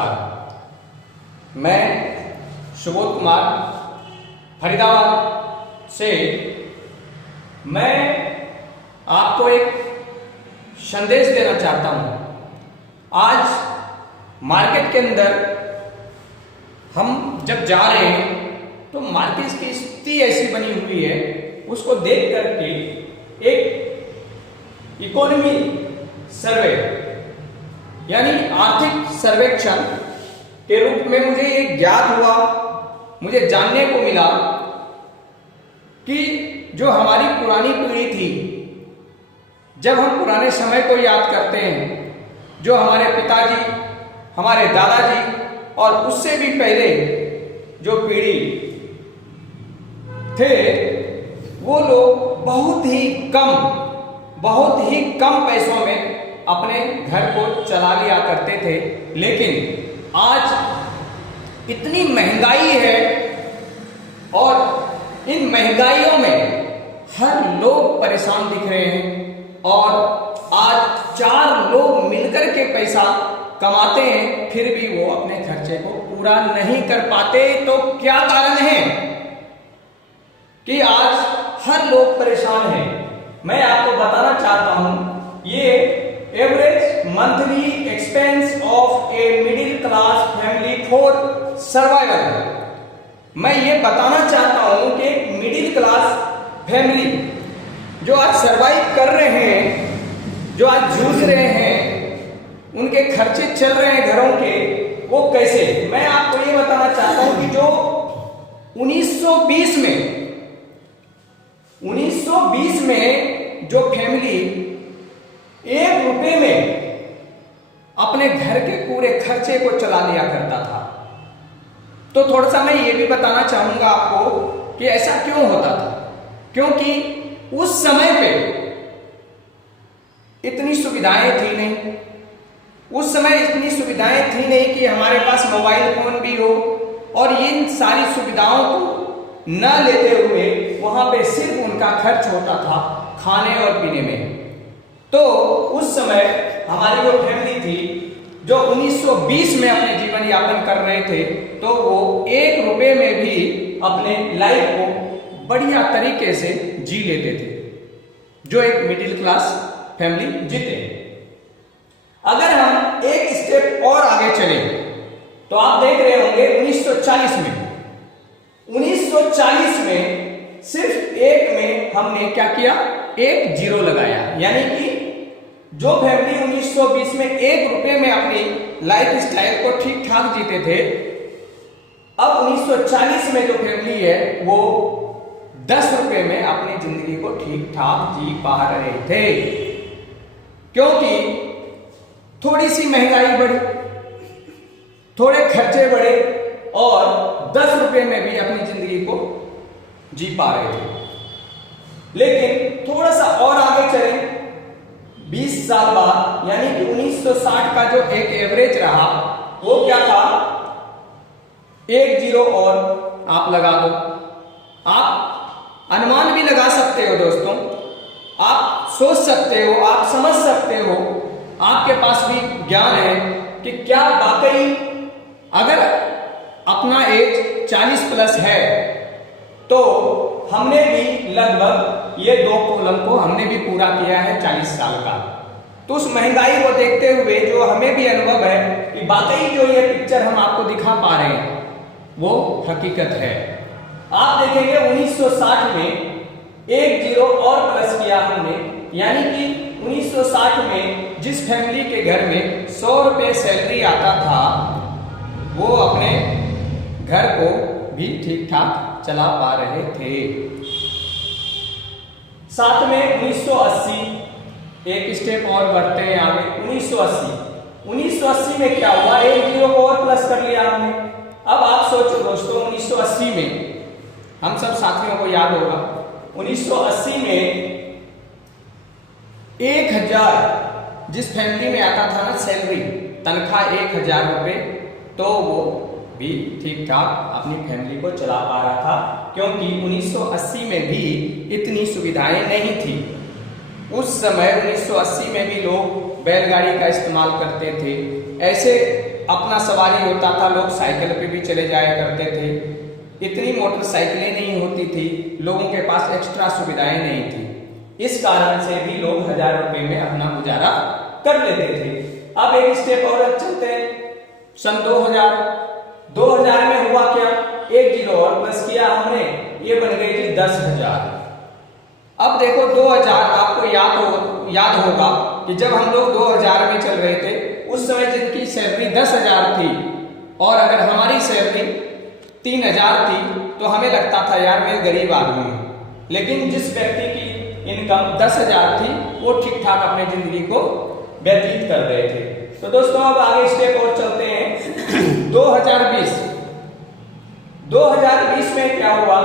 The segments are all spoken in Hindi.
नमस्कार। मैं सुबोध कुमार फरीदाबाद से मैं आपको एक संदेश देना चाहता हूँ। आज मार्केट के अंदर हम जब जा रहे हैं तो मार्केट की स्थिति ऐसी बनी हुई है, उसको देख करके एक इकोनॉमी सर्वे यानी आर्थिक सर्वेक्षण के रूप में मुझे ये ज्ञात हुआ, मुझे जानने को मिला कि जो हमारी पुरानी पीढ़ी थी, जब हम पुराने समय को याद करते हैं, जो हमारे पिताजी, हमारे दादाजी और उससे भी पहले जो पीढ़ी थे, वो लोग बहुत ही कम पैसों में अपने घर को चला लिया करते थे। लेकिन आज इतनी महंगाई है और इन महंगाइयों में हर लोग परेशान दिख रहे हैं और आज 4 लोग मिलकर के पैसा कमाते हैं, फिर भी वो अपने खर्चे को पूरा नहीं कर पाते। तो क्या कारण है कि आज हर लोग परेशान हैं? मैं आपको बताना चाहता हूं, ये average monthly expense of a middle class family for survival. मैं ये बताना चाहता हूं कि मिडिल क्लास फैमिली जो आज सर्वाइव कर रहे हैं, जो आज जूझ रहे हैं, उनके खर्चे चल रहे हैं घरों के, वो कैसे? मैं आपको ये बताना चाहता हूं कि जो 1920 में जो फैमिली 1 रुपए में अपने घर के पूरे खर्चे को चला लिया करता था, तो थोड़ा सा मैं ये भी बताना चाहूंगा आपको कि ऐसा क्यों होता था। क्योंकि उस समय पे इतनी सुविधाएं थी नहीं, उस समय इतनी सुविधाएं थी नहीं कि हमारे पास मोबाइल फोन भी हो, और इन सारी सुविधाओं को न लेते हुए वहां पे सिर्फ उनका खर्च होता था खाने और पीने में। तो उस समय हमारी जो फैमिली थी, जो 1920 में अपने जीवन यापन कर रहे थे, तो वो 1 रुपए में भी अपने लाइफ को बढ़िया तरीके से जी लेते थे, जो एक मिडिल क्लास फैमिली जीते। अगर हम एक स्टेप और आगे चले तो आप देख रहे होंगे 1940 में सिर्फ एक में हमने क्या किया, 1 जीरो लगाया। यानी कि जो फैमिली 1920 में 1 रुपए में अपनी लाइफ स्टाइल को ठीक ठाक जीते थे, अब 1940 में जो फैमिली है वो 10 रुपए में अपनी जिंदगी को ठीक ठाक जी पा रहे थे। क्योंकि थोड़ी सी महंगाई बढ़ी, थोड़े खर्चे बढ़े और 10 रुपए में भी अपनी जिंदगी को जी पा रहे थे। लेकिन थोड़ा सा और आगे चले, 20 साल बाद यानी कि 1960 का जो एक एवरेज रहा, वो क्या था, 1 जीरो और आप लगा दो। आप अनुमान भी लगा सकते हो दोस्तों, आप सोच सकते हो, आप समझ सकते हो, आपके पास भी ज्ञान है कि क्या वाकई अगर अपना एज 40 प्लस है तो हमने भी लगभग ये 2 कॉलम को हमने भी पूरा किया है 40 साल का। तो उस महंगाई को देखते हुए जो हमें भी अनुभव है कि वाकई जो ये पिक्चर हम आपको दिखा पा रहे हैं वो हकीकत है। आप देखेंगे 1960 में 1 जीरो और प्लस किया हमने, यानी कि 1960 में जिस फैमिली के घर में 100 रुपए सैलरी आता था, वो अपने घर को भी ठीक ठाक चला पा रहे थे। साथ में 1980, एक स्टेप और बढ़ते हैं आगे। 1980 में क्या हुआ, 1 जीरो को और प्लस कर लिया हमने। अब आप सोचो दोस्तों, 1980 में हम सब साथियों को याद होगा, 1980 में 1000 जिस फैमिली में आता था ना सैलरी, तनख्वाह 1000 रुपए, तो वो भी ठीक ठाक अपनी फैमिली को चला पा रहा था। क्योंकि 1980 में भी इतनी सुविधाएं नहीं थी। उस समय 1980 में भी लोग बैलगाड़ी का इस्तेमाल करते थे। ऐसे अपना सवारी होता था, लोग साइकिल पे भी चले जाया करते थे। इतनी मोटरसाइकिलें नहीं होती थी, लोगों के पास एक्स्ट्रा सुविधाएं नहीं थी। इस कारण से भी लोग 1000 रुपए में अपना गुजारा कर लेते थे। अब एक स्टेप और चलते हैं। सन 2000 में हुआ क्या, एक जीरो और प्लस किया हमने, ये बन गई थी 10,000। अब देखो 2000, आपको याद होगा कि जब हम लोग 2000 में चल रहे थे, उस समय जिनकी सैलरी 10,000 थी और अगर हमारी सैलरी 3000 थी तो हमें लगता था यार मैं गरीब आदमी हूं। लेकिन जिस व्यक्ति की इनकम 10,000 थी वो ठीक ठाक अपनी जिंदगी को व्यतीत कर रहे थे। तो दोस्तों अब आगे स्टेप और चलते हैं। 2020 में क्या हुआ,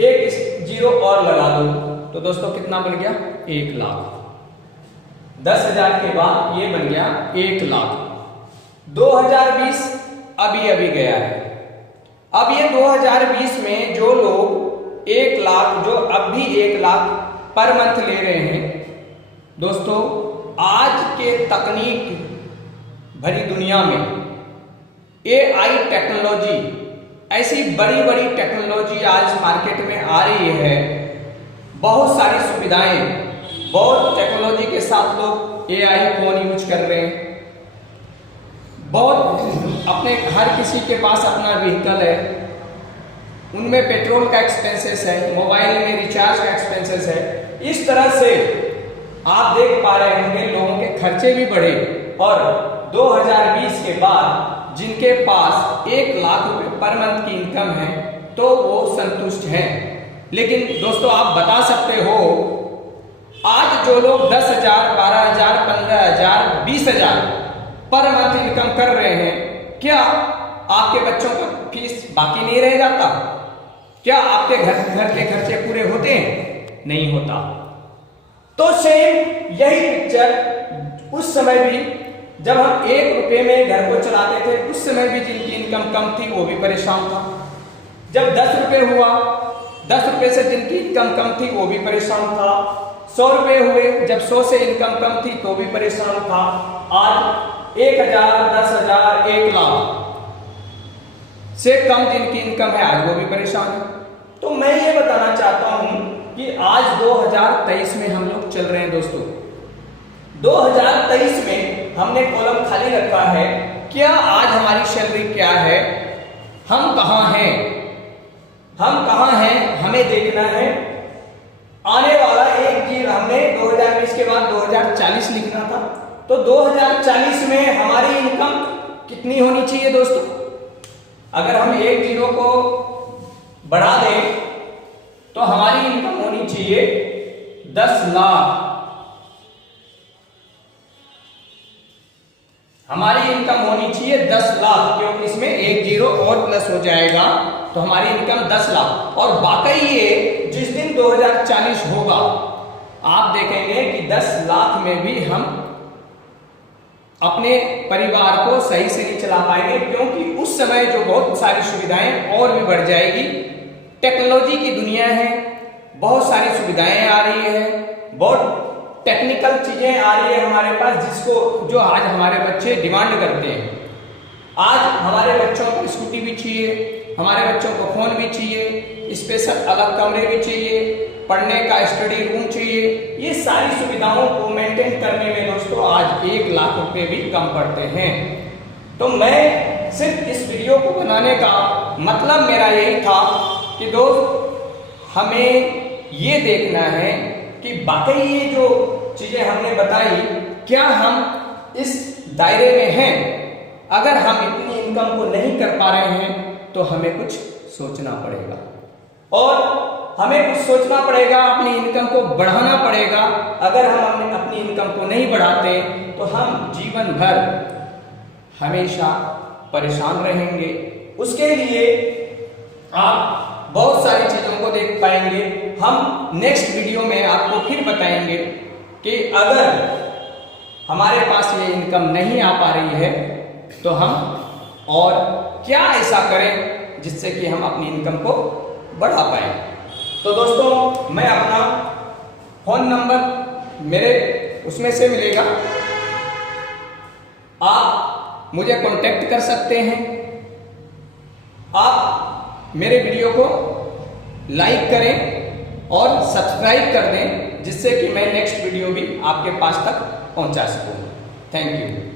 एक जीरो और लगा दो तो दोस्तों कितना बन गया, 1 लाख। 10,000 के बाद ये बन गया 1 लाख। 2020 अभी गया है। अब ये 2020 में जो लोग 1 लाख, जो अब भी 1 लाख पर मंथ ले रहे हैं, दोस्तों आज के तकनीक भरी दुनिया में AI टेक्नोलॉजी, ऐसी बड़ी बड़ी टेक्नोलॉजी आज मार्केट में आ रही है। बहुत सारी सुविधाएं, बहुत टेक्नोलॉजी के साथ लोग AI फोन यूज कर रहे हैं। बहुत अपने हर किसी के पास अपना व्हीकल है, उनमें पेट्रोल का एक्सपेंसेस है, मोबाइल में रिचार्ज का एक्सपेंसेस है। इस तरह से आप देख पा रहे होंगे लोगों के खर्चे भी बढ़े और 2020 के बाद जिनके पास 1 लाख रुपए पर मंथ की इनकम है तो वो संतुष्ट हैं। लेकिन दोस्तों आप बता सकते हो, आज जो लोग 10,000, 12,000, 15,000, 20,000 पर मंथ इनकम कर रहे हैं, क्या आपके बच्चों का फीस बाकी नहीं रह जाता? क्या आपके घर के खर्चे पूरे होते हैं? नहीं होता। तो सेम यही पिक्चर उस समय भी जब हम 1 रुपए में घर को चलाते थे, उस समय भी जिनकी इनकम कम थी वो भी परेशान था। जब 10 रुपए हुआ, 10 रुपए से जिनकी इनकम कम थी वो भी परेशान था। 100 रुपए हुए, जब 100 से इनकम कम थी तो भी परेशान था। आज 1,000, 10,000, 1 लाख से कम जिनकी इनकम है आज वो भी परेशान है। तो मैं ये बताना चाहता हूं कि आज 2023 में हम लोग चल रहे हैं दोस्तों। 2023 में हमने कॉलम खाली रखा है, क्या आज हमारी सैलरी क्या है, हम कहां हैं, हमें देखना है। आने वाला एक चीज हमने 2020 के बाद 2040 लिखना था, तो 2040 में हमारी इनकम कितनी होनी चाहिए दोस्तों? अगर हम एक जीरो को बढ़ा दें तो हमारी इनकम होनी चाहिए 10 लाख। हमारी इनकम होनी चाहिए 10 लाख, क्योंकि इसमें एक जीरो और प्लस हो जाएगा तो हमारी इनकम 10 लाख। और वाकई ये जिस दिन 2040 होगा आप देखेंगे कि 10 लाख में भी हम अपने परिवार को सही से नहीं चला पाएंगे, क्योंकि उस समय जो बहुत सारी सुविधाएं और भी बढ़ जाएगी। टेक्नोलॉजी की दुनिया है, बहुत सारी सुविधाएं आ रही है, बहुत टेक्निकल चीजें आ रही है हमारे पास, जो आज हमारे बच्चे डिमांड करते हैं। आज हमारे बच्चों को स्कूटी भी चाहिए, हमारे बच्चों को फोन भी चाहिए, स्पेशल अलग कमरे भी चाहिए, पढ़ने का स्टडी रूम चाहिए। ये सारी सुविधाओं को मेंटेन करने में दोस्तों आज 1 लाख रुपए भी कम पड़ते हैं। तो मैं सिर्फ इस वीडियो को बनाने का मतलब मेरा यही था कि दोस्त हमें ये देखना है कि वाकई ये जो चीजें हमने बताई, क्या हम इस दायरे में हैं? अगर हम इतनी इनकम को नहीं कर पा रहे हैं तो हमें कुछ सोचना पड़ेगा, और हमें कुछ सोचना पड़ेगा, अपनी इनकम को बढ़ाना पड़ेगा। अगर हम अपनी इनकम को नहीं बढ़ाते तो हम जीवन भर हमेशा परेशान रहेंगे। उसके लिए आप बहुत सारी चीजों को देख पाएंगे। हम नेक्स्ट वीडियो में आपको फिर बताएंगे कि अगर हमारे पास ये इनकम नहीं आ पा रही है तो हम और क्या ऐसा करें जिससे कि हम अपनी इनकम को बढ़ा पाए। तो दोस्तों मैं अपना फोन नंबर मेरे उसमें से मिलेगा, आप मुझे कांटेक्ट कर सकते हैं। आप मेरे वीडियो को लाइक करें और सब्सक्राइब कर दें, जिससे कि मैं नेक्स्ट वीडियो भी आपके पास तक पहुंचा सकूं। Thank you.